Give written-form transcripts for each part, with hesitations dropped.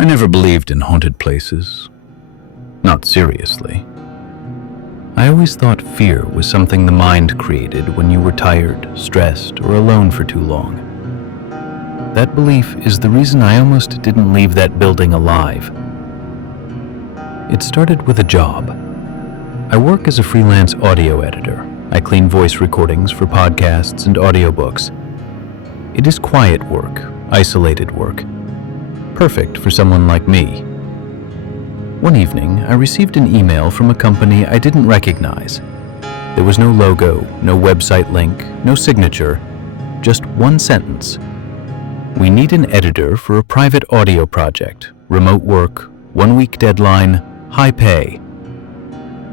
I never believed in haunted places. Not seriously. I always thought fear was something the mind created when you were tired, stressed, or alone for too long. That belief is the reason I almost didn't leave that building alive. It started with a job. I work as a freelance audio editor. I clean voice recordings for podcasts and audiobooks. It is quiet work, isolated work. Perfect for someone like me. One evening, I received an email from a company I didn't recognize. There was no logo, no website link, no signature, just one sentence. We need an editor for a private audio project, remote work, 1-week deadline, high pay.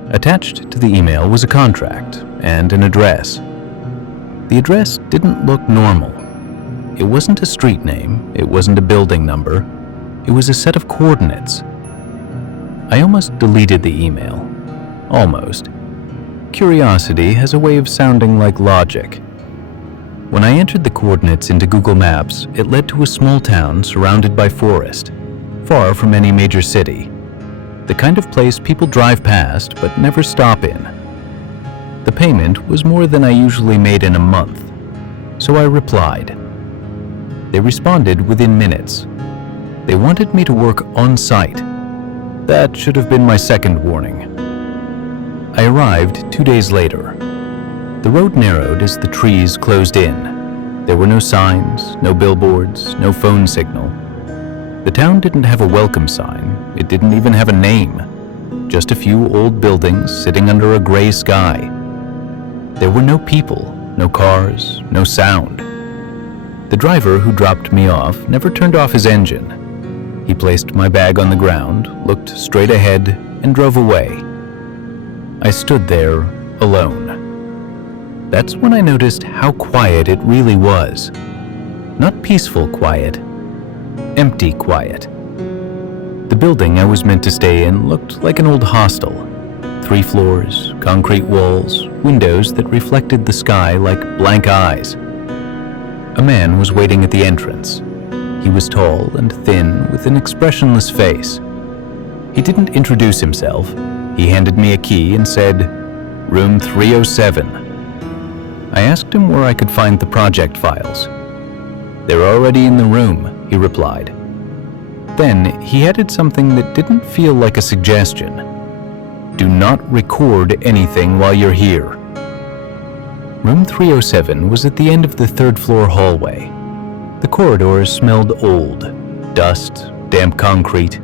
Attached to the email was a contract and an address. The address didn't look normal. It wasn't a street name, it wasn't a building number, it was a set of coordinates. I almost deleted the email. Almost. Curiosity has a way of sounding like logic. When I entered the coordinates into Google Maps, it led to a small town surrounded by forest, far from any major city. The kind of place people drive past but never stop in. The payment was more than I usually made in a month, so I replied. They responded within minutes. They wanted me to work on site. That should have been my second warning. I arrived 2 days later. The road narrowed as the trees closed in. There were no signs, no billboards, no phone signal. The town didn't have a welcome sign. It didn't even have a name. Just a few old buildings sitting under a gray sky. There were no people, no cars, no sound. The driver who dropped me off never turned off his engine. He placed my bag on the ground, looked straight ahead, and drove away. I stood there, alone. That's when I noticed how quiet it really was. Not peaceful quiet, empty quiet. The building I was meant to stay in looked like an old hostel. 3 floors, concrete walls, windows that reflected the sky like blank eyes. A man was waiting at the entrance. He was tall and thin with an expressionless face. He didn't introduce himself. He handed me a key and said, "Room 307. I asked him where I could find the project files. "They're already in the room," he replied. Then he added something that didn't feel like a suggestion. "Do not record anything while you're here." Room 307 was at the end of the 3rd floor hallway. The corridors smelled old, dust, damp concrete.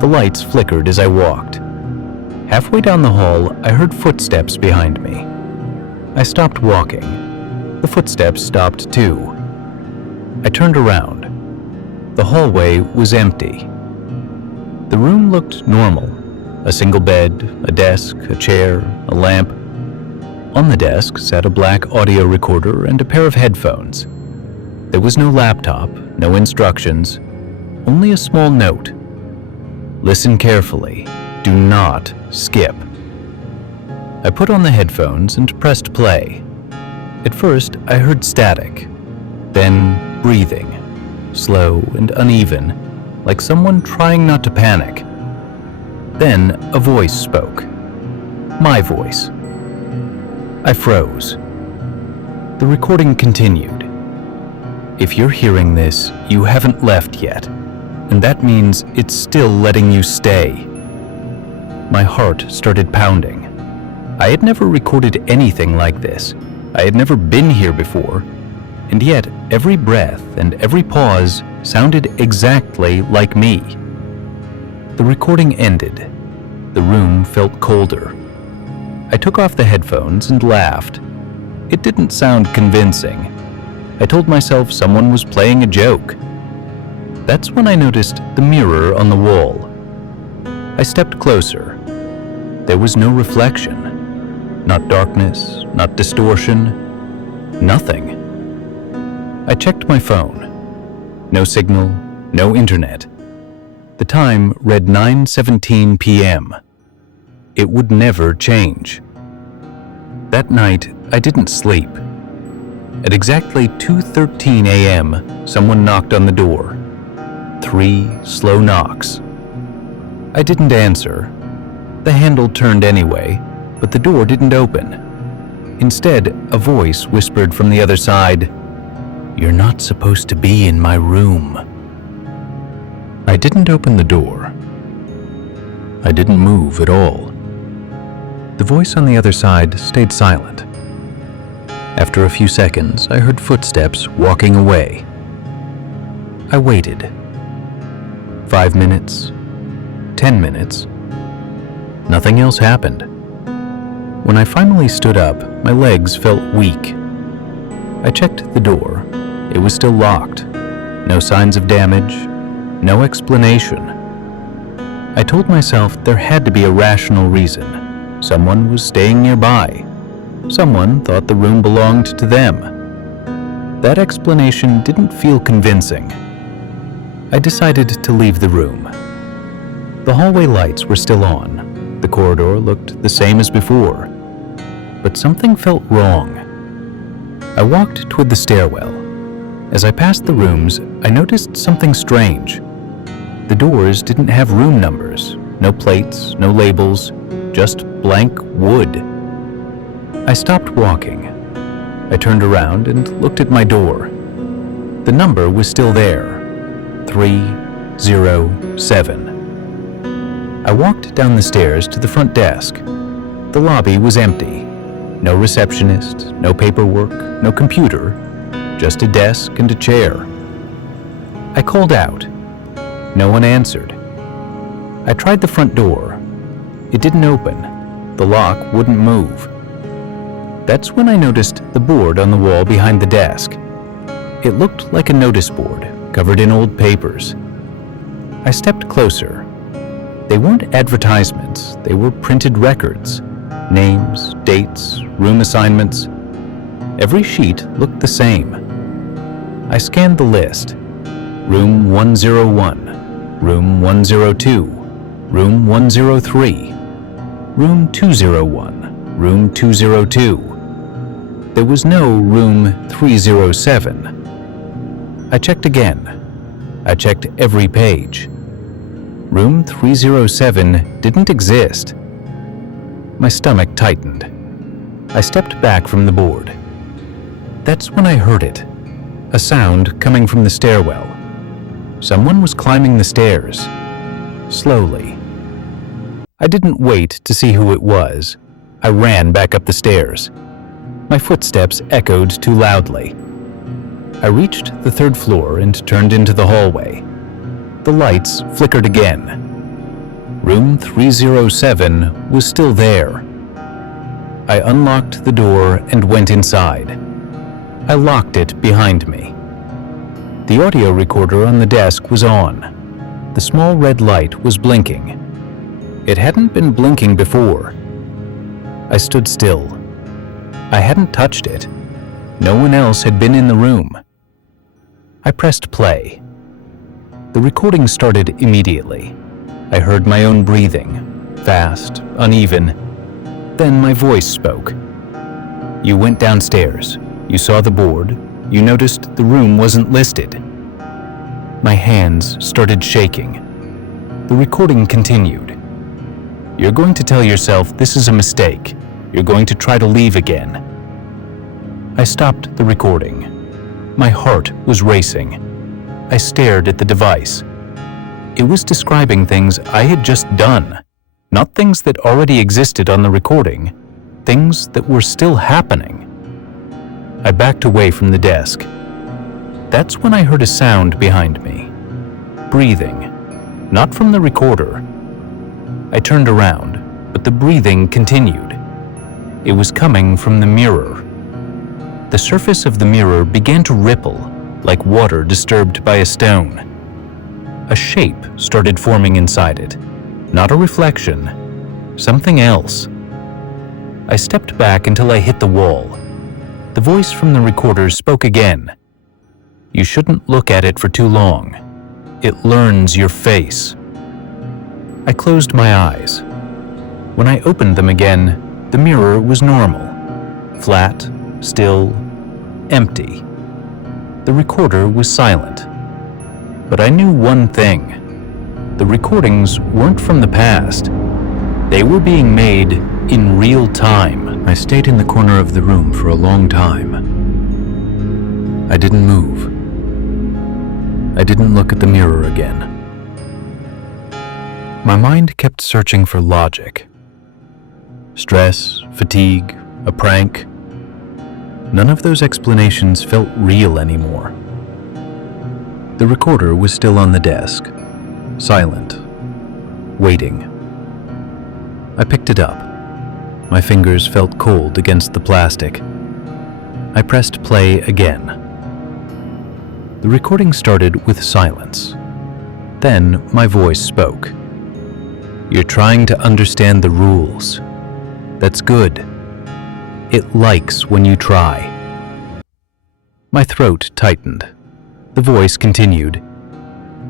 The lights flickered as I walked. Halfway down the hall, I heard footsteps behind me. I stopped walking. The footsteps stopped too. I turned around. The hallway was empty. The room looked normal. A single bed, a desk, a chair, a lamp. On the desk sat a black audio recorder and a pair of headphones. There was no laptop, no instructions, only a small note. "Listen carefully. Do not skip." I put on the headphones and pressed play. At first, I heard static, then breathing, slow and uneven, like someone trying not to panic. Then a voice spoke. My voice. I froze. The recording continued. "If you're hearing this, you haven't left yet, and that means it's still letting you stay." My heart started pounding. I had never recorded anything like this. I had never been here before, and yet every breath and every pause sounded exactly like me. The recording ended. The room felt colder. I took off the headphones and laughed. It didn't sound convincing. I told myself someone was playing a joke. That's when I noticed the mirror on the wall. I stepped closer. There was no reflection. Not darkness, not distortion, nothing. I checked my phone. No signal, no internet. The time read 9:17 p.m. It would never change. That night, I didn't sleep. At exactly 2:13 a.m., someone knocked on the door. 3 slow knocks. I didn't answer. The handle turned anyway, but the door didn't open. Instead, a voice whispered from the other side, "You're not supposed to be in my room." I didn't open the door. I didn't move at all. The voice on the other side stayed silent. After a few seconds, I heard footsteps walking away. I waited. 5 minutes, 10 minutes. Nothing else happened. When I finally stood up, my legs felt weak. I checked the door. It was still locked. No signs of damage, no explanation. I told myself there had to be a rational reason. Someone was staying nearby. Someone thought the room belonged to them. That explanation didn't feel convincing. I decided to leave the room. The hallway lights were still on. The corridor looked the same as before. But something felt wrong. I walked toward the stairwell. As I passed the rooms, I noticed something strange. The doors didn't have room numbers, no plates, no labels, just blank wood. I stopped walking. I turned around and looked at my door. The number was still there, 307. I walked down the stairs to the front desk. The lobby was empty. No receptionist, no paperwork, no computer, just a desk and a chair. I called out. No one answered. I tried the front door. It didn't open. The lock wouldn't move. That's when I noticed the board on the wall behind the desk. It looked like a notice board, covered in old papers. I stepped closer. They weren't advertisements, they were printed records. Names, dates, room assignments. Every sheet looked the same. I scanned the list. Room 101, Room 102, Room 103, Room 201, Room 202. There was no Room 307. I checked again. I checked every page. Room 307 didn't exist. My stomach tightened. I stepped back from the board. That's when I heard it. A sound coming from the stairwell. Someone was climbing the stairs. Slowly. I didn't wait to see who it was. I ran back up the stairs. My footsteps echoed too loudly. I reached the 3rd floor and turned into the hallway. The lights flickered again. Room 307 was still there. I unlocked the door and went inside. I locked it behind me. The audio recorder on the desk was on. The small red light was blinking. It hadn't been blinking before. I stood still. I hadn't touched it. No one else had been in the room. I pressed play. The recording started immediately. I heard my own breathing, fast, uneven. Then my voice spoke. You went downstairs. You saw the board. You noticed the room wasn't listed. My hands started shaking. The recording continued. You're going to tell yourself this is a mistake. You're going to try to leave again. I stopped the recording. My heart was racing. I stared at the device. It was describing things I had just done, not things that already existed on the recording, things that were still happening. I backed away from the desk. That's when I heard a sound behind me. Breathing, not from the recorder. I turned around, but the breathing continued. It was coming from the mirror. The surface of the mirror began to ripple, like water disturbed by a stone. A shape started forming inside it. Not a reflection, something else. I stepped back until I hit the wall. The voice from the recorder spoke again. You shouldn't look at it for too long. It learns your face. I closed my eyes. When I opened them again, the mirror was normal. Flat, still, empty. The recorder was silent. But I knew one thing. The recordings weren't from the past. They were being made in real time. I stayed in the corner of the room for a long time. I didn't move. I didn't look at the mirror again. My mind kept searching for logic. Stress, fatigue, a prank. None of those explanations felt real anymore. The recorder was still on the desk, silent, waiting. I picked it up. My fingers felt cold against the plastic. I pressed play again. The recording started with silence. Then my voice spoke. "You're trying to understand the rules. That's good. It likes when you try." My throat tightened. The voice continued.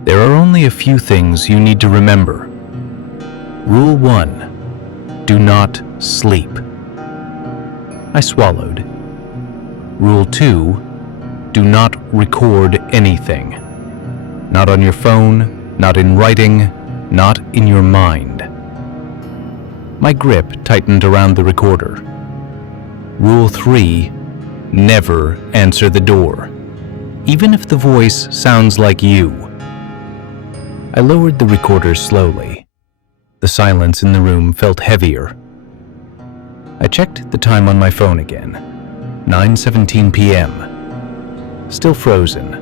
"There are only a few things you need to remember. Rule 1. Do not sleep." I swallowed. Rule 2. Do not record anything. Not on your phone, not in writing, not in your mind. My grip tightened around the recorder. Rule 3. Never answer the door, even if the voice sounds like you. I lowered the recorder slowly. The silence in the room felt heavier. I checked the time on my phone again. 9:17 p.m. Still frozen.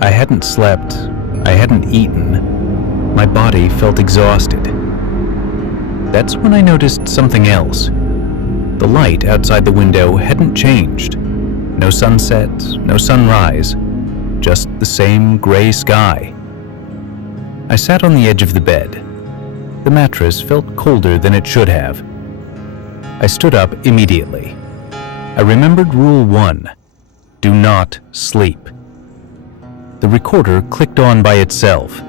I hadn't slept. I hadn't eaten. My body felt exhausted. That's when I noticed something else. The light outside the window hadn't changed. No sunset, no sunrise, just the same gray sky. I sat on the edge of the bed. The mattress felt colder than it should have. I stood up immediately. I remembered Rule 1. Do not sleep. The recorder clicked on by itself.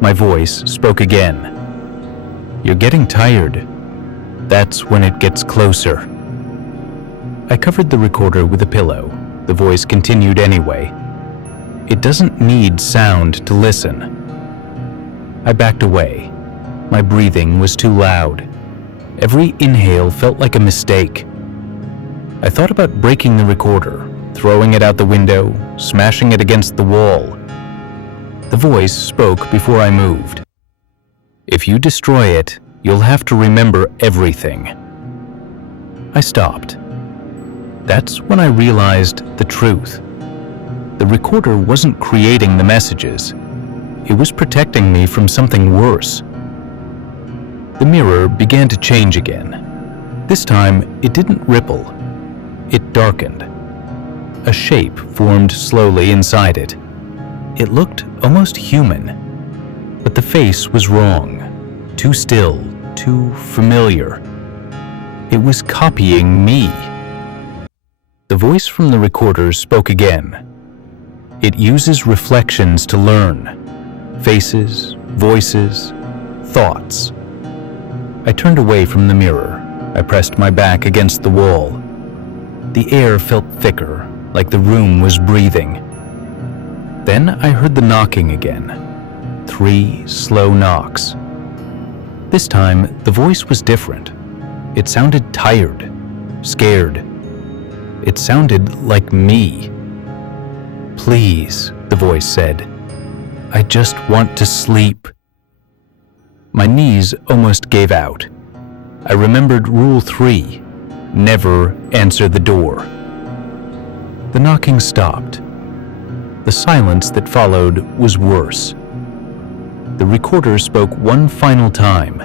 My voice spoke again. "You're getting tired. That's when it gets closer." I covered the recorder with a pillow. The voice continued anyway. "It doesn't need sound to listen." I backed away. My breathing was too loud. Every inhale felt like a mistake. I thought about breaking the recorder, throwing it out the window, smashing it against the wall. The voice spoke before I moved. "If you destroy it, you'll have to remember everything." I stopped. That's when I realized the truth. The recorder wasn't creating the messages. It was protecting me from something worse. The mirror began to change again. This time, it didn't ripple. It darkened. A shape formed slowly inside it. It looked almost human, but the face was wrong. Too still, too familiar. It was copying me. The voice from the recorder spoke again. It uses reflections to learn. Faces, voices, thoughts. I turned away from the mirror. I pressed my back against the wall. The air felt thicker, like the room was breathing. Then I heard the knocking again. 3 slow knocks. This time, the voice was different. It sounded tired, scared. It sounded like me. "Please," the voice said. "I just want to sleep." My knees almost gave out. I remembered Rule 3. Never answer the door. The knocking stopped. The silence that followed was worse. The recorder spoke one final time.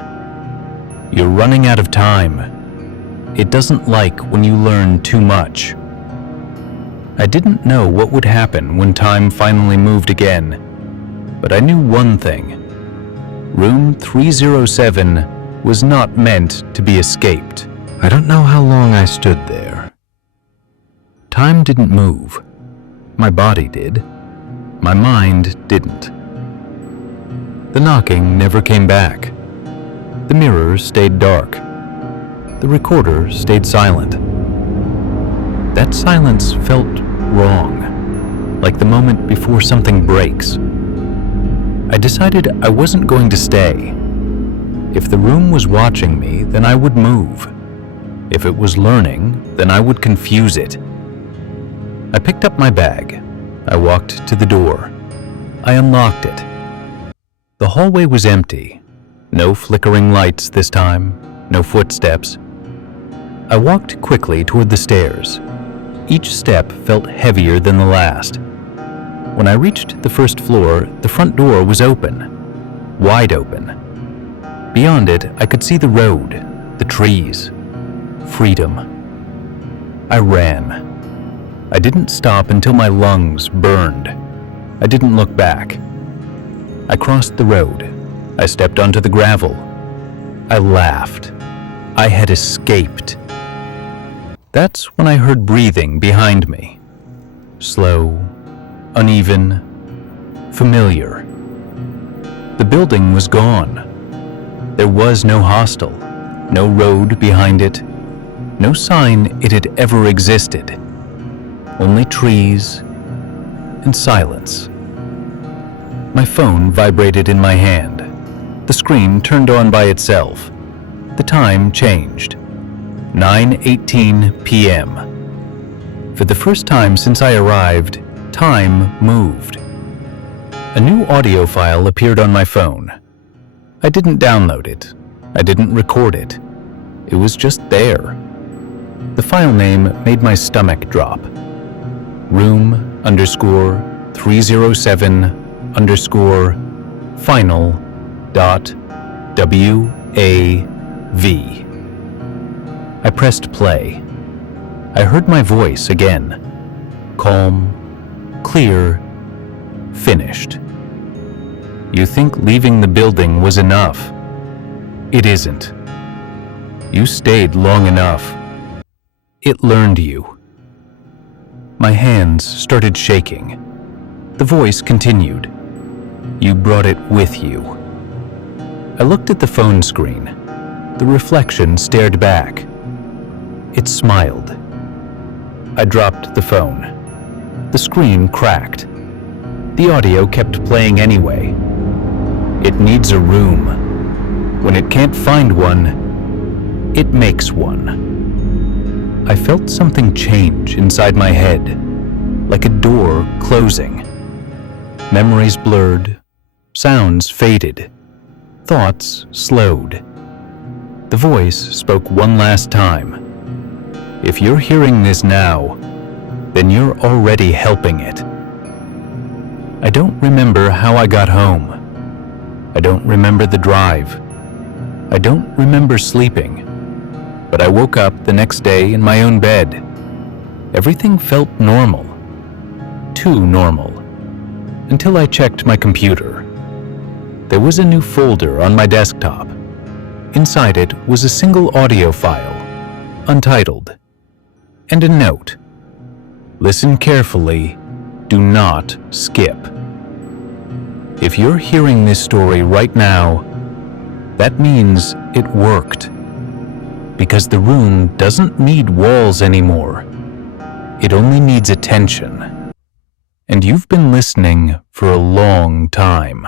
"You're running out of time. It doesn't like when you learn too much." I didn't know what would happen when time finally moved again, but I knew one thing. Room 307 was not meant to be escaped. I don't know how long I stood there. Time didn't move. My body did. My mind didn't. The knocking never came back. The mirror stayed dark. The recorder stayed silent. That silence felt wrong. like the moment before something breaks. I decided I wasn't going to stay. If the room was watching me, then I would move. If it was learning, then I would confuse it. I picked up my bag. I walked to the door. I unlocked it. The hallway was empty. No flickering lights this time, no footsteps. I walked quickly toward the stairs. Each step felt heavier than the last. When I reached the first floor, the front door was open, wide open. Beyond it, I could see the road, the trees, freedom. I ran. I didn't stop until my lungs burned. I didn't look back. I crossed the road. I stepped onto the gravel. I laughed. I had escaped. That's when I heard breathing behind me. Slow, uneven, familiar. The building was gone. There was no hostel, no road behind it, no sign it had ever existed. Only trees and silence. My phone vibrated in my hand. The screen turned on by itself. The time changed. 9:18 p.m. For the first time since I arrived, time moved. A new audio file appeared on my phone. I didn't download it. I didn't record it. It was just there. The file name made my stomach drop. room_307_final.wav. I pressed play. I heard my voice again. Calm, clear, finished. You think leaving the building was enough. It isn't. You stayed long enough. It learned you. My hands started shaking. The voice continued. You brought it with you. I looked at the phone screen. The reflection stared back. It smiled. I dropped the phone. The screen cracked. The audio kept playing anyway. It needs a room. When it can't find one, it makes one. I felt something change inside my head, like a door closing. Memories blurred, sounds faded, thoughts slowed. The voice spoke one last time. If you're hearing this now, then you're already helping it. I don't remember how I got home. I don't remember the drive. I don't remember sleeping. But I woke up the next day in my own bed. Everything felt normal. Too normal. Until I checked my computer. There was a new folder on my desktop. Inside it was a single audio file, untitled, and a note. Listen carefully. Do not skip. If you're hearing this story right now, that means it worked. Because the room doesn't need walls anymore. It only needs attention. And you've been listening for a long time.